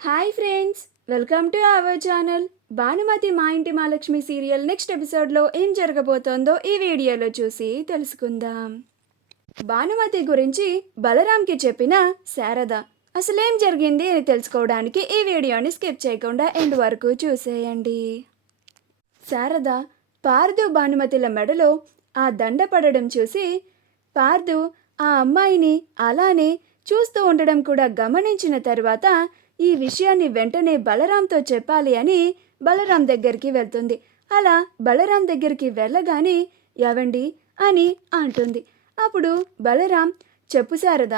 Hi friends, welcome to our channel. Bhanumathi మా ఇంటి Mahalakshmi serial next ఎపిసోడ్లో ఏం జరగబోతోందో ఈ వీడియోలో చూసి తెలుసుకుందాం. భానుమతి గురించి బలరాంకి చెప్పిన శారద అసలేం జరిగింది అని తెలుసుకోవడానికి ఈ వీడియోని స్కిప్ చేయకుండా ఎండ్ వరకు చూసేయండి. శారద పార్దు భానుమతిల మెడలో ఆ దండ పడడం చూసి పార్దు ఆ అమ్మాయిని అలానే చూస్తూ ఉండడం కూడా గమనించిన తర్వాత ఈ విషయాన్ని వెంటనే బలరాంతో చెప్పాలి అని బలరాం దగ్గరికి వెళ్తుంది. అలా బలరాం దగ్గరికి వెళ్ళగానే ఎవండి అని అంటుంది. అప్పుడు బలరాం, చెప్పు శారద,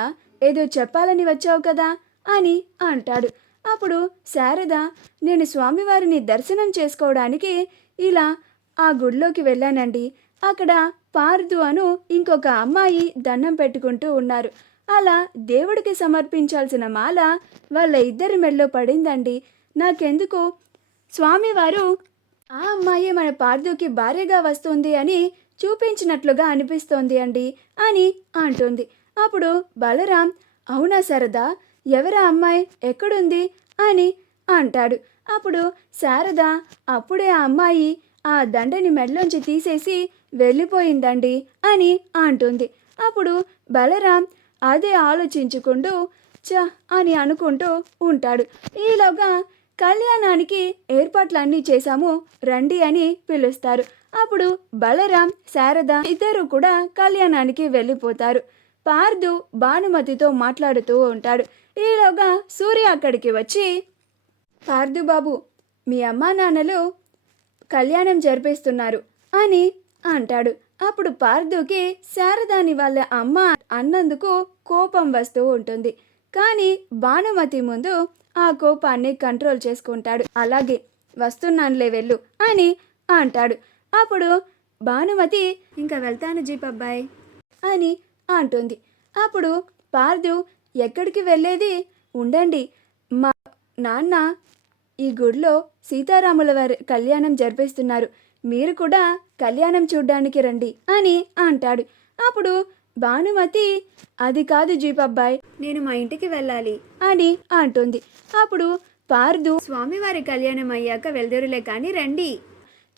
ఏదో చెప్పాలని వచ్చావు కదా అని అంటాడు. అప్పుడు శారద, నేను స్వామివారిని దర్శనం చేసుకోవడానికి ఇలా ఆ గుడిలోకి వెళ్ళానండి. అక్కడ పార్దు అను ఇంకొక అమ్మాయి దండం పెట్టుకుంటూ ఉన్నారు. అలా దేవుడికి సమర్పించాల్సిన మాల వాళ్ళ ఇద్దరి మెడలో పడిందండి. నాకెందుకు స్వామివారు ఆ అమ్మాయి మన పార్దుకి భార్యగా వస్తుంది అని చూపించినట్లుగా అనిపిస్తోంది అండి అని అంటుంది. అప్పుడు బలరాం, అవునా శారదా, ఎవరా అమ్మాయి, ఎక్కడుంది అని అంటాడు. అప్పుడు శారద, అప్పుడే ఆ అమ్మాయి ఆ దండని మెడలోంచి తీసేసి వెళ్ళిపోయిందండి అని అంటుంది. అప్పుడు బలరాం అదే ఆలోచించుకుంటూ అని అనుకుంటూ ఉంటాడు. ఈలోగా కళ్యాణానికి ఏర్పాట్లన్నీ చేశాము రండి అని పిలుస్తారు. అప్పుడు బలరాం, శారద ఇద్దరు కూడా కళ్యాణానికి వెళ్ళిపోతారు. పార్దు భానుమతితో మాట్లాడుతూ ఉంటాడు. ఈలోగా సూర్య అక్కడికి వచ్చి, పార్దు బాబు, మీ అమ్మా నాన్నలు కళ్యాణం జరిపిస్తున్నారు అని అంటాడు. అప్పుడు పార్దుకి శారదాని వాళ్ళ అమ్మ అన్నందుకు కోపం వస్తూ ఉంటుంది. కానీ భానుమతి ముందు ఆ కోపాన్ని కంట్రోల్ చేసుకుంటాడు. అలాగే వస్తున్నానులే వెళ్ళు అని అంటాడు. అప్పుడు భానుమతి, ఇంకా వెళ్తాను జీప్ అబ్బాయి అని అంటుంది. అప్పుడు పార్దు, ఎక్కడికి వెళ్ళేది, ఉండండి, మా నాన్న ఈ గుడిలో సీతారాముల వారి కళ్యాణం జరిపిస్తున్నారు, మీరు కూడా కళ్యాణం చూడ్డానికి రండి అని అంటాడు. అప్పుడు భానుమతి, అది కాదు జీప్ అబ్బాయి, నేను మా ఇంటికి వెళ్ళాలి అని అంటుంది. అప్పుడు పార్దు, స్వామివారి కళ్యాణం అయ్యాక వెళ్దరులే కానీ రండి,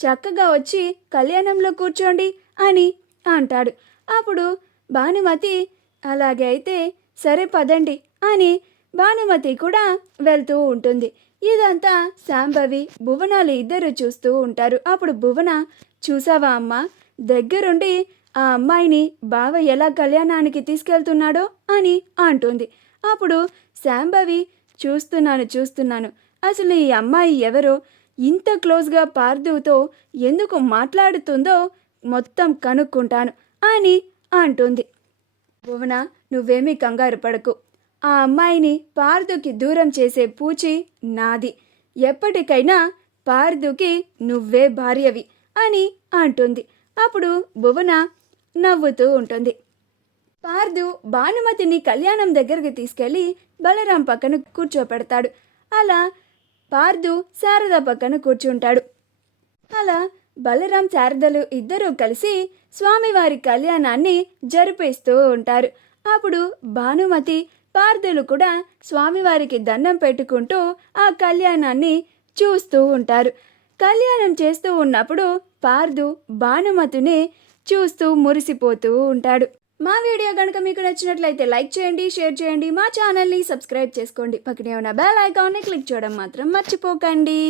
చక్కగా వచ్చి కళ్యాణంలో కూర్చోండి అని అంటాడు. అప్పుడు భానుమతి, అలాగే అయితే సరే పదండి అని భానుమతి కూడా వెళ్తూ ఉంటుంది. ఇదంతా శాంభవి, భువనాలు ఇద్దరు చూస్తూ ఉంటారు. అప్పుడు భువన, చూసావా అమ్మ, దగ్గరుండి ఆ అమ్మాయిని బావ ఎలా కళ్యాణానికి తీసుకెళ్తున్నాడో అని అంటుంది. అప్పుడు శాంభవి, చూస్తున్నాను, అసలు ఈ అమ్మాయి ఎవరో, ఇంత క్లోజ్గా పార్దుతో ఎందుకు మాట్లాడుతుందో మొత్తం కనుక్కుంటాను అని అంటుంది. భువన, నువ్వేమీ కంగారు పడకు, ఆ అమ్మాయిని పార్దుకి దూరం చేసే పూచి నాది, ఎప్పటికైనా పార్దుకి నువ్వే భార్యవి అని అంటుంది. అప్పుడు భువన నవ్వుతూ ఉంటుంది. పార్దు భానుమతిని కళ్యాణం దగ్గరికి తీసుకెళ్ళి బలరాం పక్కన కూర్చోపెడతాడు. అలా పార్దు శారద పక్కన కూర్చుంటాడు. అలా బలరాం, శారదలు ఇద్దరూ కలిసి స్వామివారి కళ్యాణాన్ని జరిపిస్తూ ఉంటారు. అప్పుడు భానుమతి, పార్దులు కూడా స్వామివారికి దండం పెట్టుకుంటూ ఆ కళ్యాణాన్ని చూస్తూ ఉంటారు. కళ్యాణం చేస్తూ ఉన్నప్పుడు పార్దు భానుమతిని చూస్తూ మురిసిపోతూ ఉంటాడు. మా వీడియో కనుక మీకు నచ్చినట్లయితే లైక్ చేయండి, షేర్ చేయండి, మా ఛానల్ని సబ్స్క్రైబ్ చేసుకోండి, పక్కనే ఉన్న బెల్ ఐకాన్ని క్లిక్ చేయడం మాత్రం మర్చిపోకండి.